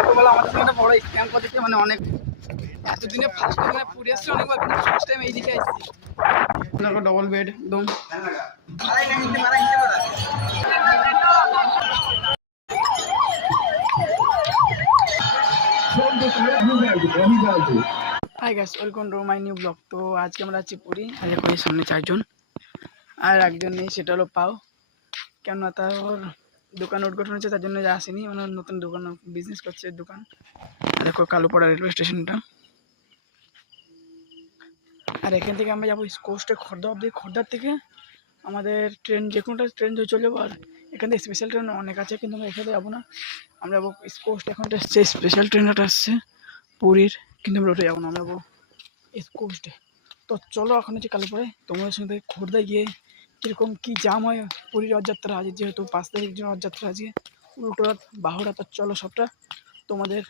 অটোওয়ালা আমাদের সঙ্গে একটা বড় স্ক্যাম করে দিচ্ছে, মানে অনেক এতদিনে ফার্স্ট টাইম পুরী আসছে অনেকবার, কিন্তু ফার্স্ট টাইম এইদিকে আসছি। ডবল বেড একদম। Hi guys, welcome to my new blog. তো আজকে আমরা আছি পুরী, আর এখন সামনে 4 জন আর একজন নেই, সেটা হলো পাও। কেননা তার দোকান উদ্ঘাটন হচ্ছে, তার জন্য আসেনি, মানে নতুন দোকান বিজনেস করছে দোকান। দেখো কালুপাড়া রেলওয়ে স্টেশনটা, আর এখান থেকে আমরা যাবো কোস্টে খর্দা অব্দি। খর্দার থেকে আমাদের ট্রেন, যে কোনোটা ট্রেন ধরে চলে যাবো। আর এখান থেকে স্পেশাল ট্রেন অনেক আছে, কিন্তু আমরা এখানে যাবো না, আমরা যাবো কোস্ট। এখন এসছে স্পেশাল ট্রেনটা আসছে পুরীর, কিন্তু আমরা ওটা যাবো না, আমরা যাবো কোস্টে। তো চলো এখন হচ্ছে কালুপাড়ায় তোমাদের সঙ্গে খর্দায় গিয়ে কীরকম কী জাম হয় পুরীর রথযাত্রা আজ, যেহেতু 5 তারিখ রথযাত্রা আজকে, উল্টো রথ বাহুড়া। তো চলো সবটা তোমাদের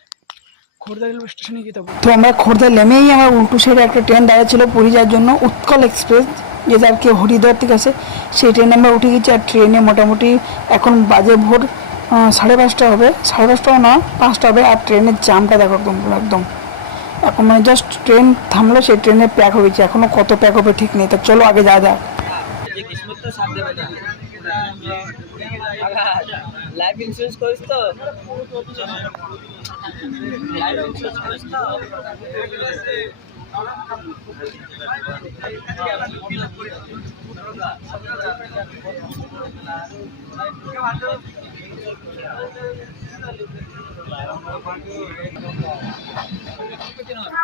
খোর্ধা রেলওয়ে স্টেশনে গিয়ে যাবো। তো আমরা খোর্ধায় নেমেই আমার উল্টো সাইডে একটা ট্রেন দাঁড়িয়ে ছিল পুরী যাওয়ার জন্য, উৎকল এক্সপ্রেস, যেটা আর কি হরিদ্বার থেকে আছে, সেই ট্রেনে আমরা উঠে গেছি। আর ট্রেনে মোটামুটি এখন বাজে ভোর 5:30 হবে, 5:30 না 5টা হবে। আর ট্রেনের জামটা দেখো একদম একদম, এখন মানে জাস্ট ট্রেন থামলো, সেই ট্রেনে প্যাক হয়েছে, এখনো কত প্যাক হবে ঠিক নেই। তো চলো আগে যা যা। লাইফ ইন্স্যুরেন্স করিস তো?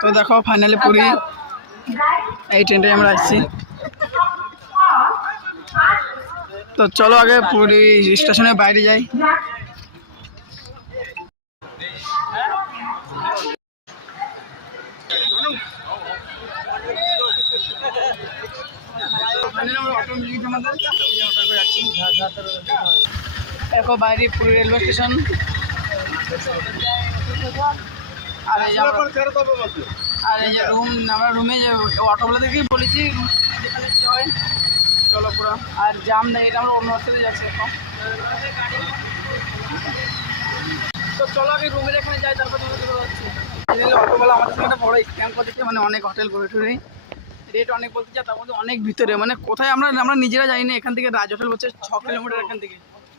তো দেখো ফাইনালি পুরী এই ট্রেনটাই আমরা আসছি। তো চলো আগে পুরী স্টেশনের বাইরে যাই। দেখো বাইরে পুরী রেলওয়ে স্টেশন, আর এই যে রুম, আমরা রুমে যে অটোগুলো থেকেই বলেছি যেখানে হয়। চলো পুরো, আর জাম নেই, এটা আমরা অন্য রাস্তাতে যাচ্ছি এখন। তো চলো আগে রুমের এখানে যাই, তারপর তোমাদের চলে যাচ্ছি। অটোবেলা আমাদের সঙ্গে একটা বড় স্ক্যাম করে দিচ্ছে, মানে অনেক হোটেল ঘুরে টুরে রেট অনেক বলতে চাই, তার মধ্যে অনেক ভিতরে, মানে কোথায় আমরা নিজেরা যাই না। এখান থেকে রাজ হোটেল হচ্ছে 6 কিলোমিটার এখান থেকে,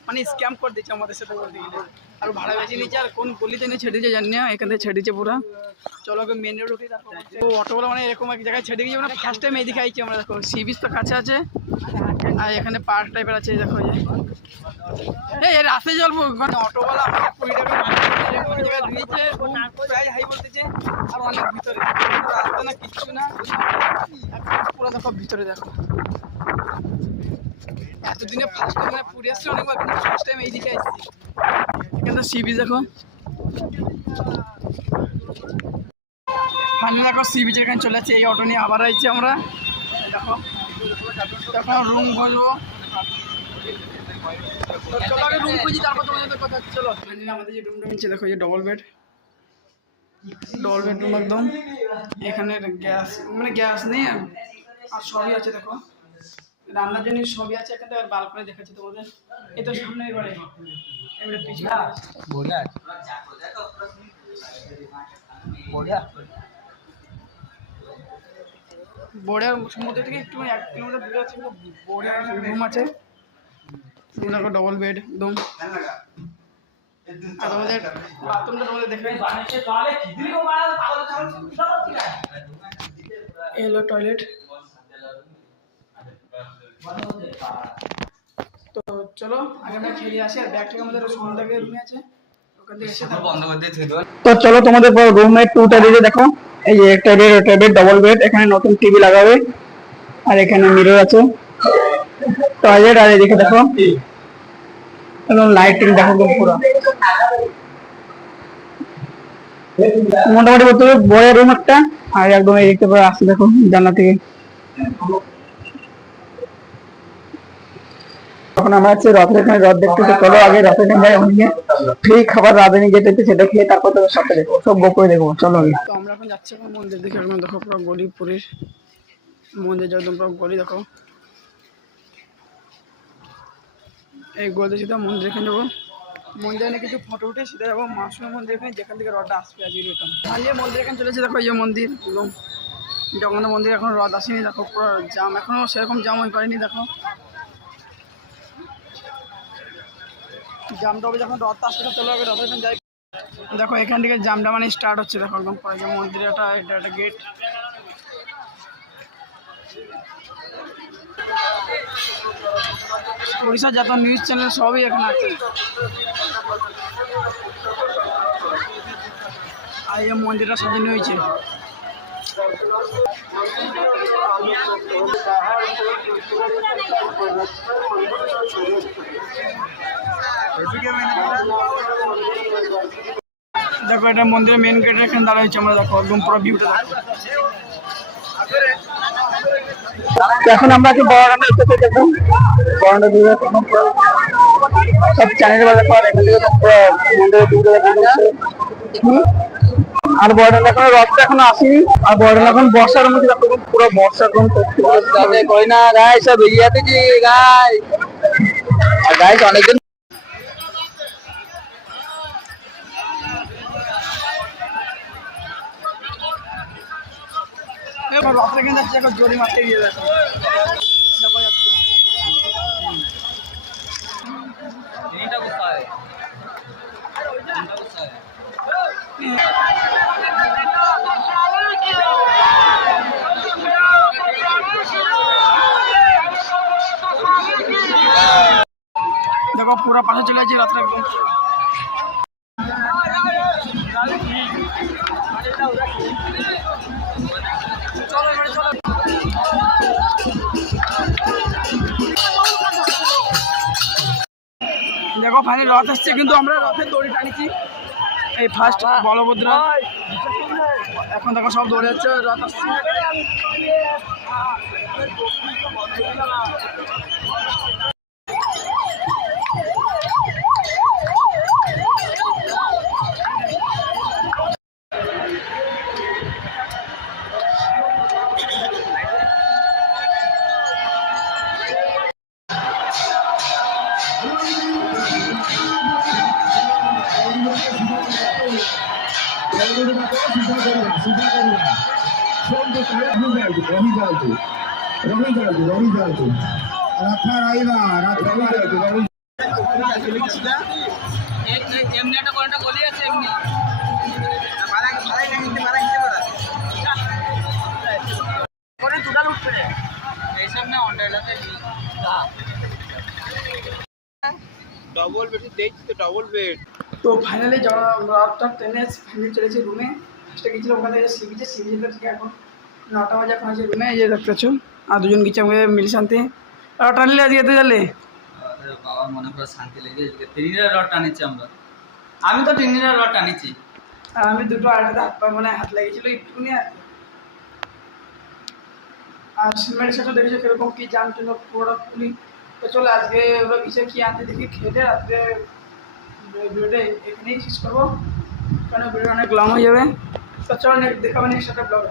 মানে স্ক্যাম করে দিচ্ছে আমাদের সাথে বলতে গেলে। আর ভাড়া বেশি নিচ্ছে, আর কোন গলিতে নিয়ে ছেড়ে দিচ্ছে জানি না, এখান থেকে ছেড়ে দিচ্ছে পুরো। চলো আগে মেন রোড ঢুকি, তারপর তো অটোগুলো মানে এরকম এক জায়গায় ছেড়ে দিয়েছে, মানে ফার্স্ট টাইম এইদিকে আইছি আমরা। দেখো সি বিচ তো কাছে আছে, আর এখানে পার্ক টাইপের আছে। দেখো এই রাস্তায় চলবো, মানে অটোওয়ালা আমাকে 20 টাকা জায়গায় দিয়েছে, প্রায় হাই বলতেছে, আর অনেক ভিতরে রাস্তা না কিচ্ছু না, পুরো দেখো ভিতরে। দেখো এতদিনে ফার্স্ট টাইম মানে পুরী আসছে অনেকবার, কিন্তু ফার্স্ট টাইম এইদিকে আসছি। এখানে সি বিচ দেখো, ফাইনালি দেখো সি বিচের এখানে চলে যাচ্ছে। এই অটো নিয়ে আবার আইছি আমরা। দেখো তখন রুম বসবো, চলো আগে রুম খুঁজি, তারপর তোমাদের কথা। চলো ফাইনালি আমাদের যে রুমটা নিচ্ছে, দেখো যে ডবল বেডরুম একদম। এখানে গ্যাস, মানে গ্যাস নেই, আর সবই আছে। দেখো রান্নার জন্য সবই আছে এখানে। আর বালকনি দেখাচ্ছি তোমাদের, এই তো সামনে বাড়ি, এবারে পিছনে বড়িয়া সমুদ্র থেকে একটু 1 কিলোমিটার দূরে আছে, বড়িয়া রুম আছে। দেখো ডবল বেড একদম। আর তোমাদের বাথরুমটা তোমাদের দেখে, এলো টয়লেট। তো চলো আগে আমরা খেয়ে আসি, আর ব্যাগটাকে আমাদের সন্ধ্যাকে রুমে আছে, ওখান থেকে এসে বন্ধ করে দিয়ে থুই। তো চলো তোমাদের রুমের 2টা দিকে দেখো, এই যে একটা বেড ডবল বেড, এখানে নতুন টিভি লাগাবে, আর এখানে মিরর আছে, টয়লেট, আর এদিকে দেখো এবং লাইটিং দেখো পুরো। মোটামুটি বলতে বড় রুম একটা, আর একদম এই দেখতে পারো আসছে দেখো জানলা থেকে। এখন আমরা হচ্ছে রথের এখানে রথ দেখতে। চলো আগে রথের এখানে যাই, ওখানে ফ্রি খাবার রাঁধুনি যেতে, সেটা খেয়ে তারপর তোদের সাথে দেখবো, সব বকরে দেখবো। চলো আগে। তো আমরা এখন যাচ্ছি এখন মন্দির দেখে। এখন দেখো পুরো গলি পুরীর মন্দির, একদম পুরো গলি দেখো। এই গোলদা সিধা মন্দির এখানে যাবো, মন্দিরে কিছু ফটো উঠে সিধা যাবো মাসুমের মন্দির এখানে, যেখান থেকে রথটা আসবে আজকে রিটার্ন। হালিয়ে মন্দির এখানে চলেছে, দেখো এই যে মন্দির এবং জগন্নাথ মন্দির এখন রথ আসেনি, দেখো পুরো জাম, এখনো সেরকম জাম হয়ে পারেনি। দেখো জামটা হবে যখন রথ আসতে চলে যাবে, রথ এখানে যাই। দেখো এখান থেকে জামটা মানে স্টার্ট হচ্ছে, দেখো একদম পরে যে মন্দিরের এটা একটা গেট। ওড়িশার যত নিউজ চ্যানেল সবই এখানে আছে। আর এই মন্দিরটা সাজানো হয়েছে। দেখো এটা মন্দিরের মেন গেটের এখানে দাঁড়া হয়েছে আমরা, দেখো একদম পুরো ভিউটা দেখো। এখন আমরা কি বড় সব চ্যানেল আর বর্ডার এখন রথটা এখনো আসেনি, আর বর্ডার এখন বর্ষার মধ্যে পুরো বর্ষার কই না গাই সব এরিয়া থেকে গাই আর গাইস অনেকদিন রথটা কিন্তু যাচ্ছে, এখন জোরে মারতে গিয়ে দেখো দেখো যাচ্ছে। দেখো পুরো পাশে চলে যাচ্ছে রাত্রে একদম। দেখো ফাইনালি রথ আসছে, কিন্তু আমরা রথের দড়ি টানিছি এই ফার্স্ট বলভদ্র। এখন দেখো সব দৌড়ে যাচ্ছে, রথ আসছে। ডবল বেড দেখছি তো, ডবল বেড। তো ফাইনালি রথটা ট্রেনে ফ্যামিলি চলেছে রুমে। ফার্স্টে গেছিলাম ওখান থেকে সিবিজে থেকে এখন 9টা বাজে, এখন আছে রুমে। এই যে দেখতে পাচ্ছ আর দুজন গেছে আমাকে মিলি শান্তি। আর টানলে আজকে যেতে গেলে বাবার মনে করে শান্তি লেগে ট্রেনিংয়ের রড টানিছি আমরা। আমি তো ট্রেনিংয়ের রড টানিছি, আর আমি দুটো আড়াতে হাত পা মানে হাত লেগেছিল একটুকুনি। আর সিমেন্টের সাথে দেখেছো কিরকম কি জাম ছিল পুরোটা খুলি। তো চলো আজকে ওরা বিষয় কি আনতে দেখি খেতে, আজকে ভিডিওটা এখানেই শেষ করবো, কারণ ভিডিও অনেক লং হয়ে যাবে। তো চলো দেখাবো নেক্সট একটা ব্লগ।